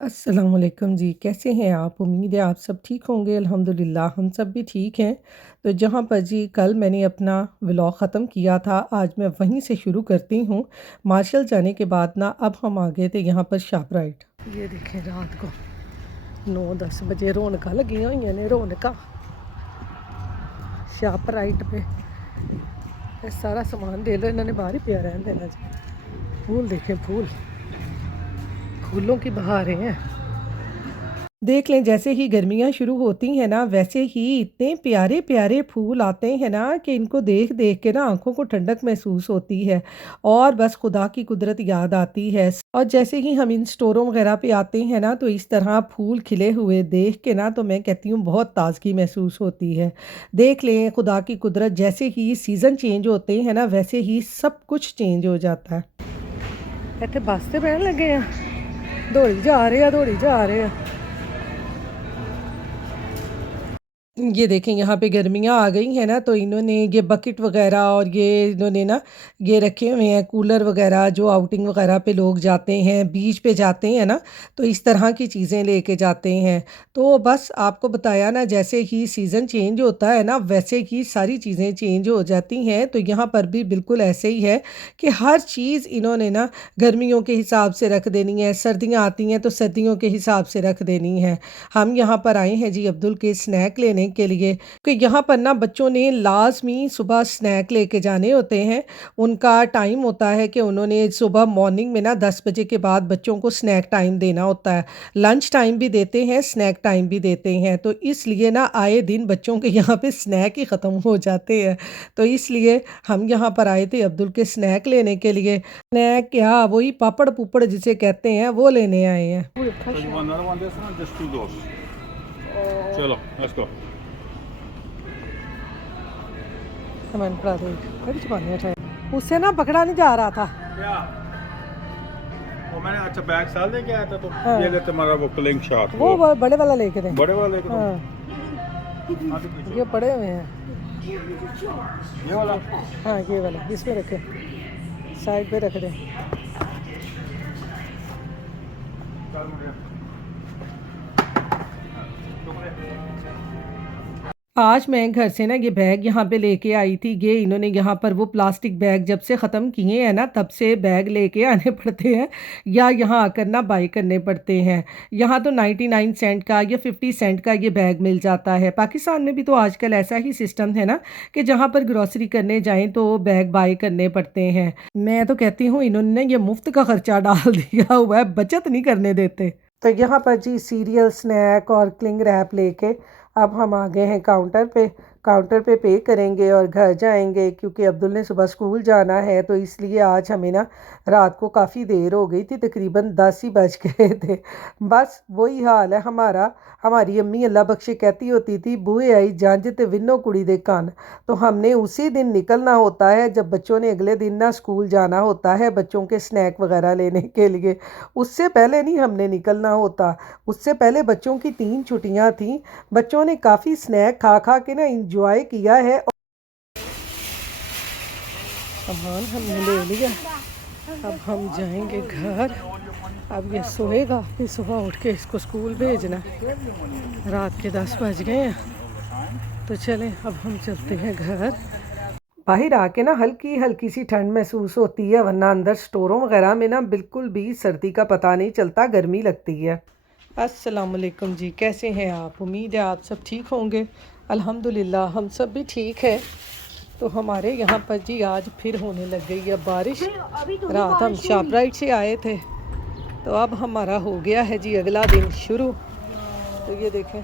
अस्सलाम वालेकुम जी, कैसे हैं आप? उम्मीद है आप सब ठीक होंगे, अल्हम्दुलिल्लाह हम सब भी ठीक हैं। तो जहाँ पर जी कल मैंने अपना व्लॉग ख़त्म किया था, आज मैं वहीं से शुरू करती हूँ। मार्शल जाने के बाद ना अब हम आ गए थे यहाँ पर शॉपराइट। ये देखें रात को 9-10 बजे रौनक लगी हुई ने, रौनक शॉपराइट पे ये सारा सामान दे लो, इन्होंने बाहर ही पिया रहने देना जी। फूल देखें, फूलों की बहारें हैं। देख लें जैसे ही गर्मियाँ शुरू होती हैं ना, वैसे ही इतने प्यारे-प्यारे फूल आते हैं ना कि इनको देख-देख के ना आँखों को ठंडक महसूस होती है और बस खुदा की कुदरत याद आती है। और जैसे ही हम इन स्टोरों वगैरह पे आते हैं ना, तो इस तरह फूल खिले हुए देख के ना तो मैं कहती हूँ बहुत ताज़गी महसूस होती है। देख लें खुदा की कुदरत, जैसे ही सीज़न चेंज होते हैं ना, वैसे ही सब कुछ चेंज हो जाता है। इत्थे बस ते बहन लगे हैं, दौड़ी जा रहे हैं, दौड़ी जा रहे हैं। ये देखें यहाँ पे गर्मियाँ आ गई हैं ना, तो इन्होंने ये बकेट वगैरह और ये इन्होंने ना ये रखे हुए हैं कूलर वगैरह, जो आउटिंग वगैरह पे लोग जाते हैं, बीच पे जाते हैं ना, तो इस तरह की चीज़ें लेके जाते हैं। तो बस आपको बताया ना, जैसे ही सीज़न चेंज होता है ना, वैसे ही सारी चीज़ें चेंज हो जाती हैं। तो यहाँ पर भी बिल्कुल ऐसे ही है कि हर चीज़ इन्होंने ना गर्मियों के हिसाब से रख देनी है, सर्दियाँ आती हैं तो सर्दियों के हिसाब से रख देनी है। हम यहाँ पर आए हैं जी अब्दुल के स्नैक लेने के लिए, कि यहाँ पर ना बच्चों ने लाज़मी सुबह स्नैक लेके जाने होते हैं। उनका टाइम होता है कि उन्होंने सुबह मॉर्निंग में ना 10 बजे के बाद बच्चों को स्नैक टाइम देना होता है। लंच टाइम भी देते हैं, स्नैक टाइम भी देते हैं। तो इसलिए ना आए दिन बच्चों के यहाँ पे स्नैक ही ख़त्म हो जाते हैं। तो इसलिए हम यहाँ पर आए थे अब्दुल के स्नैक लेने के लिए। स्नैक क्या, वही पापड़-पुपड़ जिसे कहते हैं, वो लेने आए हैं। So you want another one, this one? Just two those. Chalo, let's go. Comment करा दो, बड़ी चबाने उठाए। उससे ना पकड़ा नहीं जा रहा था। क्या? वो मैंने अच्छा बैग साल दे के आया था तो हाँ। ये ले तुम्हारा वो क्लिंग शॉट वो बड़े वाला लेके दे। बड़े वाले को हाँ, ये पड़े हुए हैं। ये वाला हाँ, ये वाला इसमें रखे, साइड पे रख दे। चल मुझे आज मैं घर से ना ये बैग यहाँ पे लेके आई थी। ये इन्होंने यहाँ पर वो प्लास्टिक बैग जब से ख़त्म किए हैं ना, तब से बैग लेके आने पड़ते हैं या यहाँ आकर ना बाई करने पड़ते हैं। यहाँ तो 99 सेंट का या 50 सेंट का ये बैग मिल जाता है। पाकिस्तान में भी तो आजकल ऐसा ही सिस्टम है ना कि जहाँ पर ग्रॉसरी करने जाएँ तो बैग बाई करने पड़ते हैं। मैं तो कहती हूँ इन्होंने ये मुफ्त का खर्चा डाल दिया हुआ है, बचत नहीं करने देते। तो यहाँ पर जी सीरियल, स्नैक और क्लिंग रैप लेके अब हम आ गए हैं काउंटर पे करेंगे और घर जाएंगे, क्योंकि अब्दुल ने सुबह स्कूल जाना है। तो इसलिए आज हमें ना रात को काफ़ी देर हो गई थी, तकरीबन 10 ही बज गए थे। बस वही हाल है हमारा। हमारी अम्मी अल्लाह बख्शे कहती होती थी, बूहे आई जंज ते विन्नो कुड़ी दे कान। तो हमने उसी दिन निकलना होता है जब बच्चों ने अगले दिन ना स्कूल जाना होता है, बच्चों के स्नैक वगैरह लेने के लिए। उससे पहले नहीं हमने निकलना होता। उससे पहले बच्चों की 3 छुट्टियाँ थीं। बच्चों ने काफ़ी स्नैक खा खा के ना इंजॉय किया है। सामान हमने ले लिया, अब हम जाएंगे घर। अब ये सोएगा, फिर सुबह उठ के इसको स्कूल भेजना। रात के 10 बज गए हैं, तो चलें अब हम चलते हैं घर। बाहर आके ना हल्की हल्की सी ठंड महसूस होती है, वरना अंदर स्टोरों वगैरह में ना बिल्कुल भी सर्दी का पता नहीं चलता, गर्मी लगती है। अस्सलाम वालेकुम जी, कैसे हैं आप? उम्मीद है आप सब ठीक होंगे, अल्हम्दुलिल्लाह हम सब भी ठीक है। तो हमारे यहाँ पर जी आज फिर होने लग गई है बारिश। रात हम शॉपराइट से आए थे, तो अब हमारा हो गया है जी अगला दिन शुरू। तो ये देखें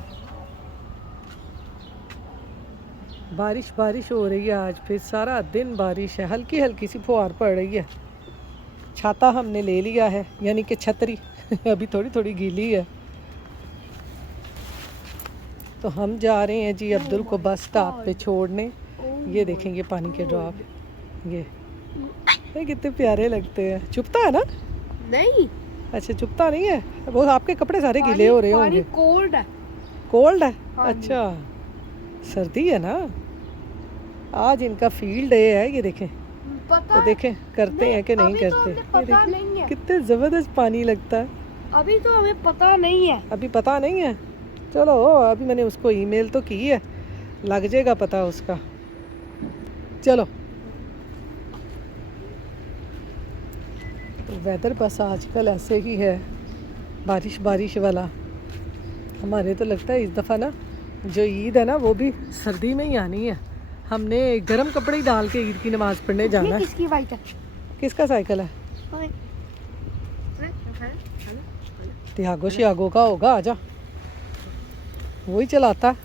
बारिश हो रही है, आज फिर सारा दिन बारिश है, हल्की हल्की सी फुहार पड़ रही है। छाता हमने ले लिया है, यानी कि छतरी अभी थोड़ी थोड़ी गीली है। तो हम जा रहे हैं जी अब्दुल को बस स्टॉप पे छोड़ने। ये देखेंगे पानी के ड्रॉप, ये कितने प्यारे लगते हैं। चुपता है ना? नहीं, अच्छा चुपता नहीं है, वो आपके कपड़े सारे गीले हो रहे होंगे। कोल्ड है। कोल्ड है? हाँ जी। अच्छा सर्दी है ना। आज इनका फील्ड डे है, ये देखें। पता तो देखें करते हैं कि नहीं अभी तो करते। हमें पता नहीं है। कितने ज़बरदस्त पानी लगता है। अभी तो हमें पता नहीं है। अभी पता नहीं है, चलो अभी मैंने उसको ईमेल तो की है, लग जाएगा पता उसका। चलो वेदर बस आजकल ऐसे ही है, बारिश बारिश वाला। हमारे तो लगता है इस दफ़ा ना जो ईद है ना वो भी सर्दी में ही आनी है। हमने गर्म कपड़े ही डाल के ईद की नमाज़ पढ़ने जाना ये है। किसकी बाइक है? किसका साइकिल है? ओए, त्यागो शियागो का होगा, आजा, वही चलाता है।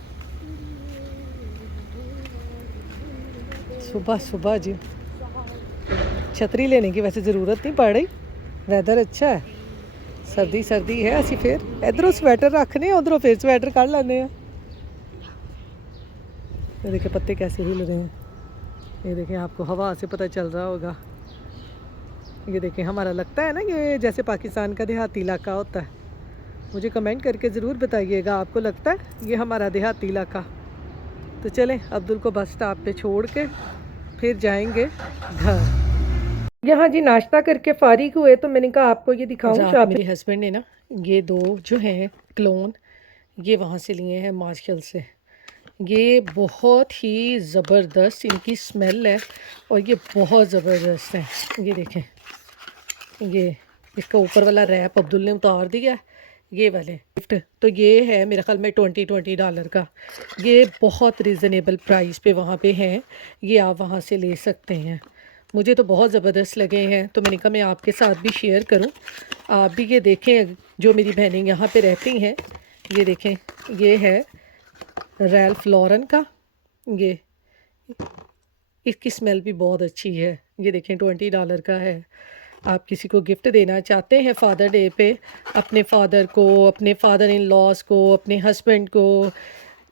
सुबह सुबह जी छतरी लेने की वैसे ज़रूरत नहीं पड़ रही, वेदर अच्छा है, सर्दी सर्दी है। असी फिर इधरों स्वेटर रखने, उधरों फिर स्वेटर कढ़ लेने हैं। ये देखिए पत्ते कैसे हिल रहे हैं, ये देखें, आपको हवा से पता चल रहा होगा। ये देखें, हमारा लगता है ना ये जैसे पाकिस्तान का देहाती इलाका होता है। मुझे कमेंट करके ज़रूर बताइएगा, आपको लगता है ये हमारा देहाती इलाका? तो चलें अब्दुल को बस स्टॉप पे छोड़ के फिर जाएंगे घर। यहाँ जी नाश्ता करके फारिग हुए तो मैंने कहा आपको ये दिखाऊं। मेरे हस्बैंड ने ना ये दो जो हैं क्लोन, ये वहाँ से लिए हैं मार्शल से। ये बहुत ही ज़बरदस्त इनकी स्मेल है और ये बहुत ज़बरदस्त है। ये देखें, ये इसका ऊपर वाला रैप अब्दुल ने उतार दिया है, ये वाले गिफ्ट। तो ये है मेरे ख्याल में $20 का। ये बहुत रिजनेबल प्राइस पे वहाँ पे हैं, ये आप वहाँ से ले सकते हैं। मुझे तो बहुत ज़बरदस्त लगे हैं, तो मैंने कहा मैं आपके साथ भी शेयर करूं, आप भी ये देखें। जो मेरी बहनें यहाँ पे रहती हैं, ये देखें, ये है रैल्फ लॉरन का। ये इसकी स्मेल भी बहुत अच्छी है। ये देखें $20 का है। आप किसी को गिफ्ट देना चाहते हैं फादर डे पे, अपने फादर को, अपने फादर इन लॉज को, अपने हस्बैंड को,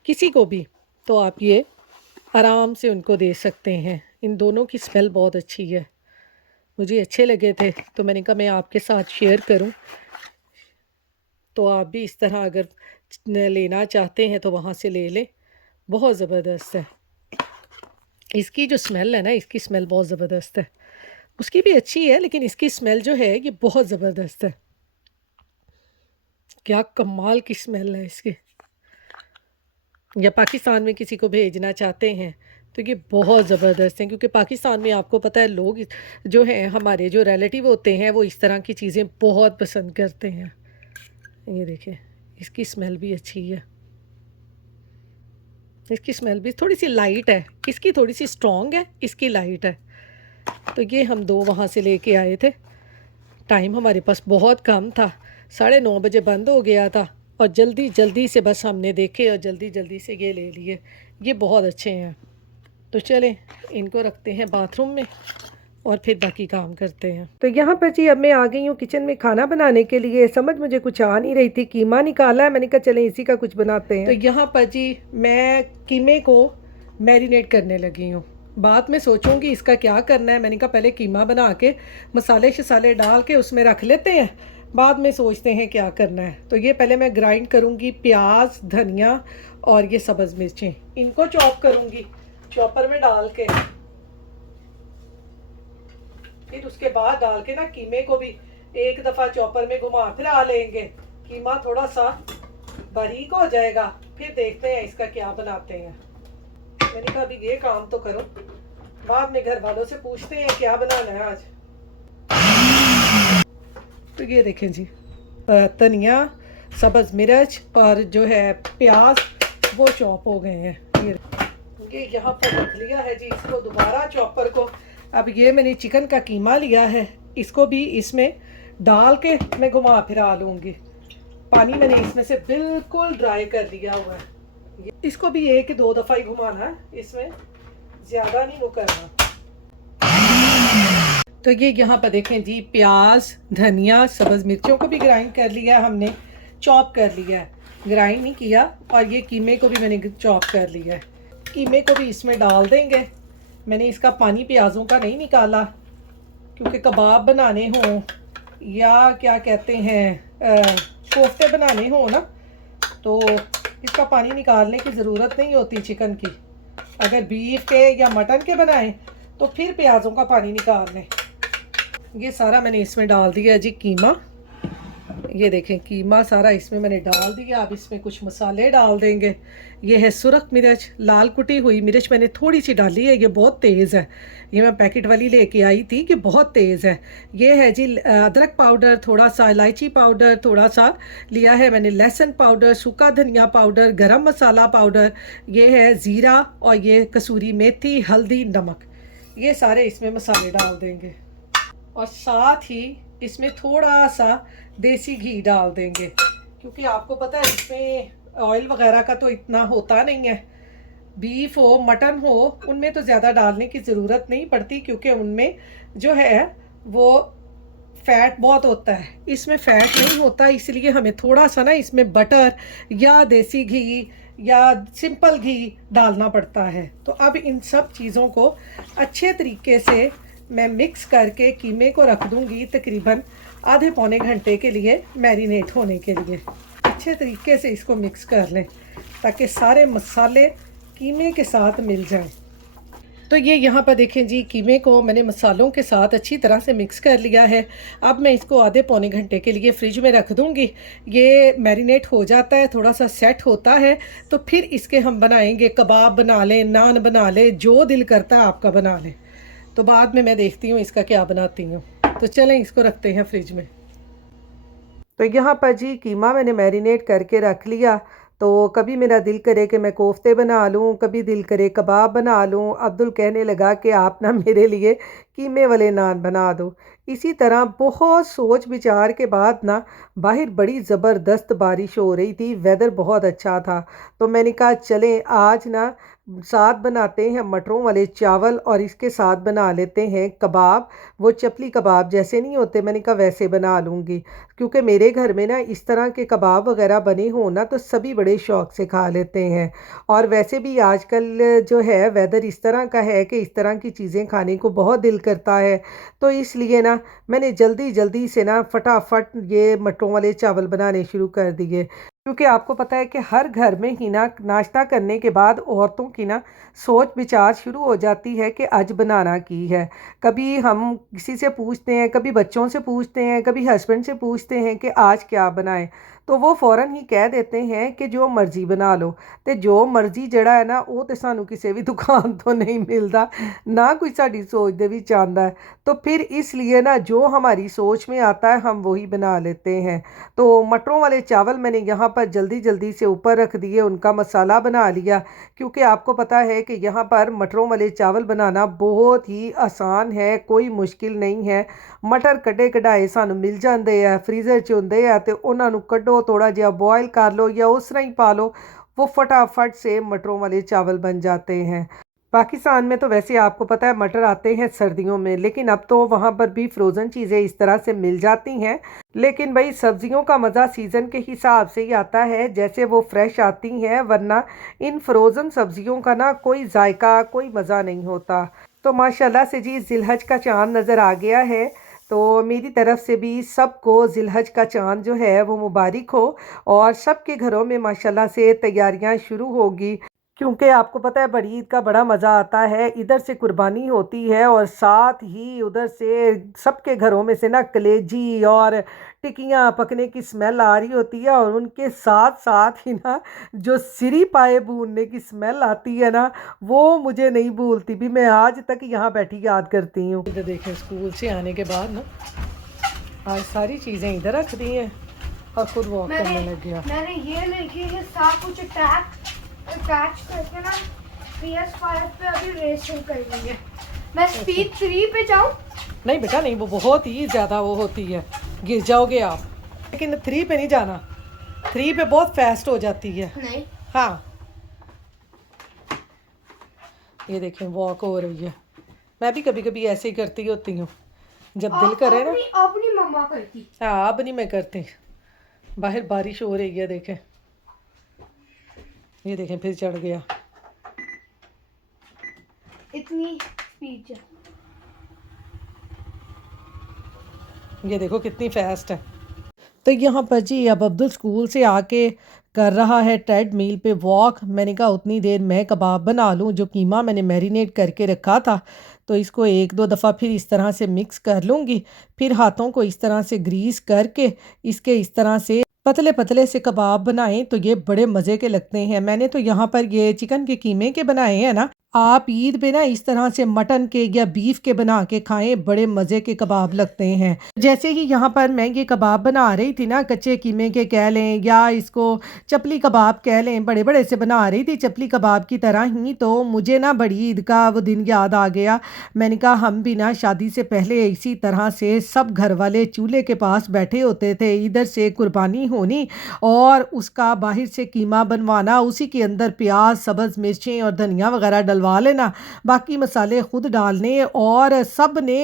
किसी को भी, तो आप ये आराम से उनको दे सकते हैं। इन दोनों की स्मेल बहुत अच्छी है, मुझे अच्छे लगे थे तो मैंने कहा मैं आपके साथ शेयर करूं। तो आप भी इस तरह अगर लेना चाहते हैं तो वहाँ से ले लें, बहुत ज़बरदस्त है। इसकी जो स्मेल है ना, इसकी स्मेल बहुत ज़बरदस्त है। उसकी भी अच्छी है लेकिन इसकी स्मेल जो है ये बहुत ज़बरदस्त है। क्या कमाल की स्मेल है इसकी। या पाकिस्तान में किसी को भेजना चाहते हैं तो ये बहुत ज़बरदस्त है, क्योंकि पाकिस्तान में आपको पता है लोग जो हैं हमारे जो रिलेटिव होते हैं वो इस तरह की चीज़ें बहुत पसंद करते हैं। ये देखिए, इसकी स्मेल भी अच्छी है। इसकी स्मेल भी थोड़ी सी लाइट है, इसकी थोड़ी सी स्ट्रॉन्ग है, इसकी लाइट है। तो ये हम दो वहाँ से लेके आए थे। टाइम हमारे पास बहुत कम था, 9:30 बजे बंद हो गया था और जल्दी जल्दी से बस हमने देखे और जल्दी जल्दी से ये ले लिए। ये बहुत अच्छे हैं। तो चलें इनको रखते हैं बाथरूम में और फिर बाकी काम करते हैं। तो यहाँ पर जी अब मैं आ गई हूँ किचन में खाना बनाने के लिए। समझ मुझे कुछ आ नहीं रही थी, कीमा निकाला है, मैंने कहा चलें इसी का कुछ बनाते हैं। तो यहाँ पर जी मैं कीमे को मैरिनेट करने लगी हूँ। बाद में सोचूंगी इसका क्या करना है। मैंने कहा पहले कीमा बना के मसाले शसाले डाल के उसमें रख लेते हैं, बाद में सोचते हैं क्या करना है। तो ये पहले मैं ग्राइंड करूँगी प्याज, धनिया और ये सब्ज़ मिर्चें, इनको चॉप करूँगी चॉपर में डाल के। फिर उसके बाद डाल के ना कीमे को भी एक दफ़ा चॉपर में घुमा फिरा लेंगे। कीमा थोड़ा सा बारीक हो जाएगा, फिर देखते हैं इसका क्या बनाते हैं। मैंने कहा अभी ये काम तो करो, बाद में घर वालों से पूछते हैं क्या बनाना है आज। तो ये देखें जी, धनिया, सब्ज़ मिर्च और जो है प्याज वो चॉप हो गए हैं। ये यहाँ पर रख लिया है जी इसको दोबारा चॉपर को। अब ये मैंने चिकन का कीमा लिया है, इसको भी इसमें डाल के मैं घुमा फिरा लूँगी। पानी मैंने इसमें से बिल्कुल ड्राई कर लिया हुआ है। इसको भी 1-2 दफ़ा ही घुमाना है, इसमें ज़्यादा नहीं वो करना। तो ये यहाँ पर देखें जी, प्याज, धनिया, सब्ज़ मिर्चों को भी ग्राइंड कर लिया है हमने, चॉप कर लिया है, ग्राइंड नहीं किया। और ये कीमे को भी मैंने चॉप कर लिया है। कीमे को भी इसमें डाल देंगे। मैंने इसका पानी प्याज़ों का नहीं निकाला, क्योंकि कबाब बनाने हों या क्या कहते हैं कोफ्ते बनाने हों ना, तो इसका पानी निकालने की ज़रूरत नहीं होती चिकन की। अगर बीफ के या मटन के बनाएं तो फिर प्याज़ों का पानी निकाल लें। ये सारा मैंने इसमें डाल दिया जी कीमा, ये देखें कीमा सारा इसमें मैंने डाल दिया। अब इसमें कुछ मसाले डाल देंगे। ये है सुरख मिर्च, लाल कुटी हुई मिर्च मैंने थोड़ी सी डाली है, ये बहुत तेज़ है। ये मैं पैकेट वाली लेके आई थी कि बहुत तेज़ है। ये है जी अदरक पाउडर, थोड़ा सा इलायची पाउडर, थोड़ा सा लिया है मैंने लहसुन पाउडर, सूखा धनिया पाउडर, गरम मसाला पाउडर, ये है ज़ीरा और ये कसूरी मेथी, हल्दी, नमक। ये सारे इसमें मसाले डाल देंगे और साथ ही इसमें थोड़ा सा देसी घी डाल देंगे, क्योंकि आपको पता है इसमें ऑयल वगैरह का तो इतना होता नहीं है। बीफ हो मटन हो उनमें तो ज़्यादा डालने की ज़रूरत नहीं पड़ती, क्योंकि उनमें जो है वो फ़ैट बहुत होता है। इसमें फ़ैट नहीं होता, इसलिए हमें थोड़ा सा ना इसमें बटर या देसी घी या सिंपल घी डालना पड़ता है। तो अब इन सब चीज़ों को अच्छे तरीके से मैं मिक्स करके कीमे को रख दूंगी तकरीबन आधे पौने घंटे के लिए मैरिनेट होने के लिए। अच्छे तरीके से इसको मिक्स कर लें ताकि सारे मसाले कीमे के साथ मिल जाएं। तो ये यहाँ पर देखें जी, कीमे को मैंने मसालों के साथ अच्छी तरह से मिक्स कर लिया है। अब मैं इसको आधे पौने घंटे के लिए फ्रिज में रख दूँगी। ये मैरिनेट हो जाता है, थोड़ा सा सेट होता है, तो फिर इसके हम बनाएंगे। कबाब बना लें, नान बना लें, जो दिल करता है आपका बना लें। तो बाद में मैं देखती हूँ इसका क्या बनाती हूँ। तो चलें इसको रखते हैं फ्रिज में। तो यहाँ पर जी कीमा मैंने मैरिनेट करके रख लिया। तो कभी मेरा दिल करे कि मैं कोफ्ते बना लूँ, कभी दिल करे कबाब बना लूँ। अब्दुल कहने लगा कि आप ना मेरे लिए कीमे वाले नान बना दो। इसी तरह बहुत सोच विचार के बाद ना बाहर बड़ी ज़बरदस्त बारिश हो रही थी, वेदर बहुत अच्छा था। तो मैंने कहा चलें आज ना साथ बनाते हैं मटरों वाले चावल और इसके साथ बना लेते हैं कबाब। वो चपली कबाब जैसे नहीं होते, मैंने कहा वैसे बना लूँगी, क्योंकि मेरे घर में ना इस तरह के कबाब वगैरह बने हों ना तो सभी बड़े शौक़ से खा लेते हैं। और वैसे भी आजकल जो है वेदर इस तरह का है कि इस तरह की चीज़ें खाने को बहुत दिल करता है। तो इसलिए ना मैंने जल्दी जल्दी से ना फटाफट ये मटरों वाले चावल बनाने शुरू कर दिए, क्योंकि आपको पता है कि हर घर में ही ना नाश्ता करने के बाद औरतों की ना सोच विचार शुरू हो जाती है कि आज बनाना की है। कभी हम किसी से पूछते हैं, कभी बच्चों से पूछते हैं, कभी हस्बैंड से पूछते हैं कि आज क्या बनाएं, तो वो फ़ौरन ही कह देते हैं कि जो मर्ज़ी बना लो। तो जो मर्ज़ी जड़ा है ना वो तो सानू किसी भी दुकान तो नहीं मिलता, ना कोई साड़ी सोच दे भी चाहता है। तो फिर इसलिए ना जो हमारी सोच में आता है हम वही बना लेते हैं। तो मटरों वाले चावल मैंने यहाँ पर जल्दी जल्दी से ऊपर रख दिए, उनका मसाला बना लिया, क्योंकि आपको पता है कि यहाँ पर मटरों वाले चावल बनाना बहुत ही आसान है, कोई मुश्किल नहीं है। मटर कटे कढ़ाए सानू मिल जाते हैं, फ्रीज़र च होंदे आ, तो उन्होंने कढ़ो, थोड़ा जिहा बॉयल कर लो या उस तरह ही पा लो, वो फटाफट से मटरों वाले चावल बन जाते हैं। पाकिस्तान में तो वैसे आपको पता है मटर आते हैं सर्दियों में, लेकिन अब तो वहाँ पर भी फ्रोज़न चीज़ें इस तरह से मिल जाती हैं। लेकिन भाई सब्ज़ियों का मज़ा सीज़न के हिसाब से ही आता है, जैसे वो फ्रेश आती हैं, वरना इन फ्रोज़न सब्ज़ियों का ना कोई जायका, कोई मज़ा नहीं होता। तो माशाल्लाह से जी जिलहज का चाँद नज़र आ गया है। तो मेरी तरफ से भी सबको जिलहज का चाँद जो है वो मुबारक हो, और सबके घरों में माशाल्लाह से तैयारियां शुरू होगी, क्योंकि आपको पता है बड़ी ईद का बड़ा मज़ा आता है। इधर से कुर्बानी होती है और साथ ही उधर से सबके घरों में से ना कलेजी और टिकियाँ पकने की स्मेल आ रही होती है, और उनके साथ साथ ही ना जो सिरी पाए भूनने की स्मेल आती है ना वो मुझे नहीं भूलती, भी मैं आज तक यहाँ बैठी याद करती हूँ। इधर देखें स्कूल से आने के बाद ना आज सारी चीज़ें इधर रख दी हैं और खुद वॉक करने लग गया। मैंने ये लेके ये सब कुछ अटैच करके ना PS5 पे अभी रेसिंग करनी है। मैं स्पीड 3 पे जाऊं? नहीं बेटा नहीं, वो बहुत ही ज़्यादा वो होती है, गिर जाओगे आप। लेकिन 3 पे नहीं जाना, 3 पे बहुत फास्ट हो जाती है। नहीं। हाँ ये देखें वॉक हो रही है। मैं भी कभी कभी ऐसे ही करती होती हूँ जब दिल करे ना। अपनी मम्मा करती। हाँ अब नहीं मैं करती। बाहर बारिश हो रही है, देखें ये देखें फिर चढ़ गया। इतनी स्पीड है, ये देखो कितनी फास्ट है। तो यहाँ पर जी अब अब्दुल स्कूल से आके कर रहा है ट्रेडमिल पे वॉक। मैंने कहा उतनी देर मैं कबाब बना लूँ, जो कीमा मैंने मैरिनेट करके रखा था। तो इसको एक दो दफ़ा फिर इस तरह से मिक्स कर लूँगी। फिर हाथों को इस तरह से ग्रीस करके इसके इस तरह से पतले पतले से कबाब बनाएं तो ये बड़े मज़े के लगते हैं। मैंने तो यहाँ पर ये चिकन के कीमे के बनाए हैं ना, आप ईद पे ना इस तरह से मटन के या बीफ के बना के खाएं, बड़े मज़े के कबाब लगते हैं। जैसे ही यहाँ पर मैं ये कबाब बना रही थी ना, कच्चे कीमे के कह लें या इसको चपली कबाब कह लें, बड़े बड़े से बना रही थी चपली कबाब की तरह ही, तो मुझे ना बड़ी ईद का वो दिन याद आ गया। मैंने कहा हम भी ना शादी से पहले इसी तरह से सब घर वाले चूल्हे के पास बैठे होते थे, इधर से कुर्बानी होनी और उसका बाहर से कीमा बनवाना, उसी के अंदर प्याज सब्ज़ मिर्चें और धनिया वगैरह डलवा लेना, बाकी मसाले खुद डालने और सब ने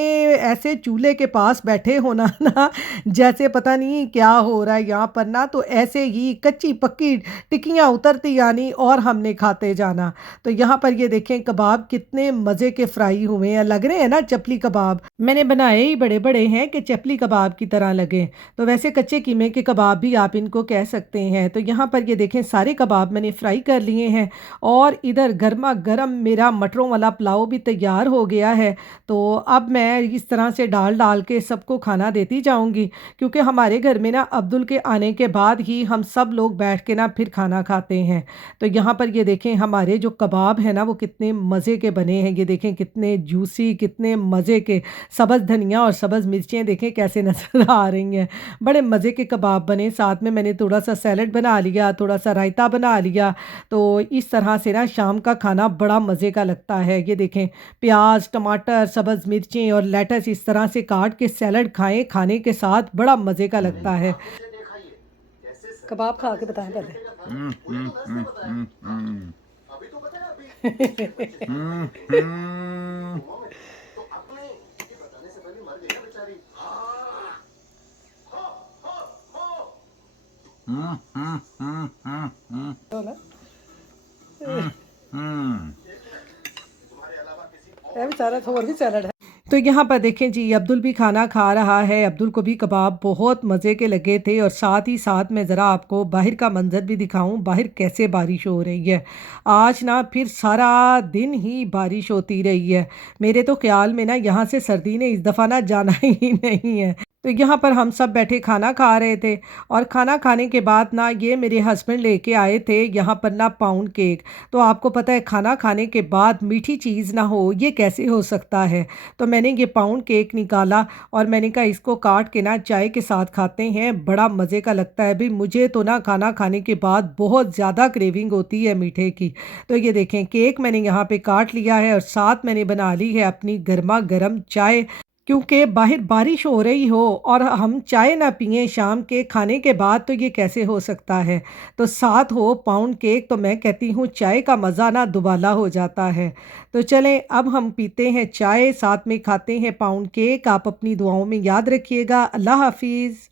ऐसे चूल्हे के पास बैठे होना ना, जैसे पता नहीं क्या हो रहा है यहाँ पर ना। तो ऐसे ही कच्ची पक्की टिक्कियाँ उतरती आनी और हमने खाते जाना। तो यहाँ पर ये देखें कबाब कितने मज़े के फ्राई हुए हैं, लग रहे हैं ना चपली कबाब। मैंने बनाए ही बड़े बड़े हैं कि चपली कबाब की तरह लगे। तो वैसे कच्चे कीमे के कबाब भी आप इनको कह सकते हैं। तो यहाँ पर ये देखें सारे कबाब मैंने फ्राई कर लिए हैं और इधर गर्मा गर्म मेरा मटरों वाला पुलाव भी तैयार हो गया है। तो अब मैं इस तरह से डाल डाल के सबको खाना देती जाऊंगी, क्योंकि हमारे घर में ना अब्दुल के आने के बाद ही हम सब लोग बैठ के ना फिर खाना खाते हैं। तो यहाँ पर ये देखें हमारे जो कबाब हैं ना वो कितने मज़े के बने हैं। ये देखें कितने जूसी, कितने मज़े के, सब्ज़ धनिया और सब्ज़ मिर्चें देखें कैसे नज़र आ रही हैं। बड़े मज़े के कबाब बने। साथ में मैंने थोड़ा सा सैलड बना लिया, थोड़ा सा रायता बना लिया। तो इस तरह से ना शाम का खाना बड़ा मज़े का लगता है। ये देखें प्याज, टमाटर, सब्ज़ मिर्चें और लेटस इस तरह से काट के सैलड खाएं, खाने के साथ बड़ा मज़े का लगता है। कबाब खा के बताएं पहले। हम्म, हम्म, हम्म, हम्म, हम्म, तो ना हम्म। ये बेचारा तो और भी सैलड है। तो यहाँ पर देखें जी अब्दुल भी खाना खा रहा है। अब्दुल को भी कबाब बहुत मज़े के लगे थे और साथ ही साथ मैं ज़रा आपको बाहर का मंज़र भी दिखाऊं, बाहर कैसे बारिश हो रही है। आज ना फिर सारा दिन ही बारिश होती रही है। मेरे तो ख्याल में ना यहाँ से सर्दी ने इस दफ़ा ना जाना ही नहीं है। तो यहाँ पर हम सब बैठे खाना खा रहे थे और खाना खाने के बाद ना ये मेरे हस्बैंड लेके आए थे यहाँ पर ना पाउंड केक। तो आपको पता है खाना खाने के बाद मीठी चीज़ ना हो ये कैसे हो सकता है। तो मैंने ये पाउंड केक निकाला और मैंने कहा इसको काट के ना चाय के साथ खाते हैं, बड़ा मज़े का लगता है। भी मुझे तो ना खाना खाने के बाद बहुत ज़्यादा क्रेविंग होती है मीठे की। तो ये देखें केक मैंने यहाँ पे काट लिया है और साथ मैंने बना ली है अपनी गर्मा गर्म चाय, क्योंकि बाहर बारिश हो रही हो और हम चाय ना पिएं शाम के खाने के बाद तो ये कैसे हो सकता है। तो साथ हो पाउंड केक तो मैं कहती हूँ चाय का मज़ा ना दुबाला हो जाता है। तो चलें अब हम पीते हैं चाय, साथ में खाते हैं पाउंड केक। आप अपनी दुआओं में याद रखिएगा। अल्लाह हाफिज़।